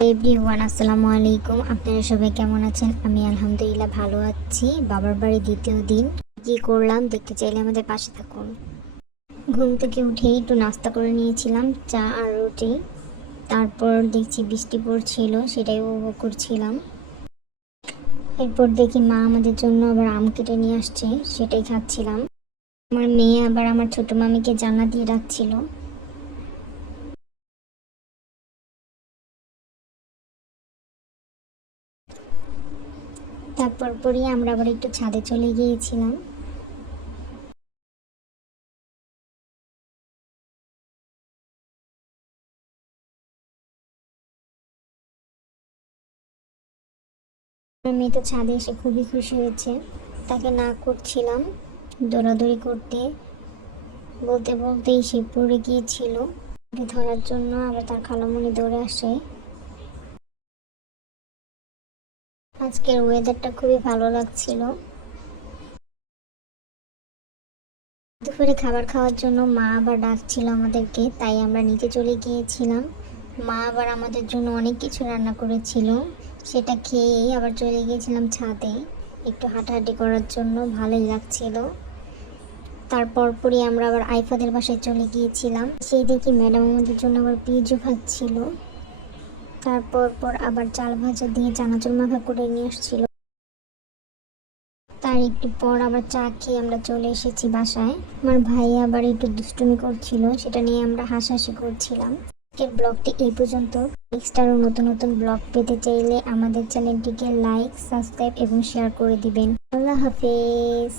Everyone, আসসালামু আলাইকুম। আপনারা সবাই কেমন আছেন? আমি আলহামদুলিল্লাহ ভালো আছি। বাবার বাড়ি দ্বিতীয় দিন কি করলাম দেখতে চাইলে আমাদের পাশে থাকুন। ঘুম থেকে উঠেই একটু নাস্তা করে নিয়েছিলাম, চা আর রুটি। তারপর দেখছি বৃষ্টি পড়ছিল, সেটাই উপভোগ করছিলাম। এরপর দেখি মা আমাদের জন্য আবার আম কেটে নিয়ে আসছে, সেটাই খাচ্ছিলাম। আমার মেয়ে আবার আমার ছোট মামিকে জান্না দিয়ে রাখছিল। তারপর পরই আমরা আবার একটু ছাদে চলে গিয়েছিলাম। আমার মেয়ে তো ছাদে এসে খুবই খুশি হয়েছে। তাকে না করছিলাম দৌড়াদৌড়ি করতে, বলতে বলতেই সে পড়ে গিয়েছিল। ওকে ধরার জন্য আবার তার খালামণি দৌড়ে আসে। আজকের ওয়েদারটা খুবই ভালো লাগছিল। দুপুরে খাবার খাওয়ার জন্য মা আবার ডাকছিল আমাদেরকে, তাই আমরা নিচে চলে গিয়েছিলাম। মা আবার আমাদের জন্য অনেক কিছু রান্না করেছিল, সেটা খেয়েই আবার চলে গিয়েছিলাম ছাদে একটু হাঁটাহাঁটি করার জন্য। ভালোই লাগছিল। তারপর পরই আমরা আবার আইফাদের বাসায় চলে গিয়েছিলাম। সেই দেখি ম্যাডাম আমাদের জন্য আবার পিজু খাচ্ছিল। তারপর আবার চাল ভাজা দিয়ে চানাচুর মাখা করে নিয়ে আসছিল। তার একটু পর আবার চা খেয়ে আমরা চলে এসেছি বাসায়। আমার ভাই আবার একটু দুষ্টুমি করছিল, সেটা নিয়ে আমরা হাসাহাসি করছিলাম। আজকের ব্লগটি এই পর্যন্ত। নেক্সট আরও নতুন নতুন ব্লগ পেতে চাইলে আমাদের চ্যানেলটিকে লাইক, সাবস্ক্রাইব এবং শেয়ার করে দিবেন। আল্লাহ হাফেজ।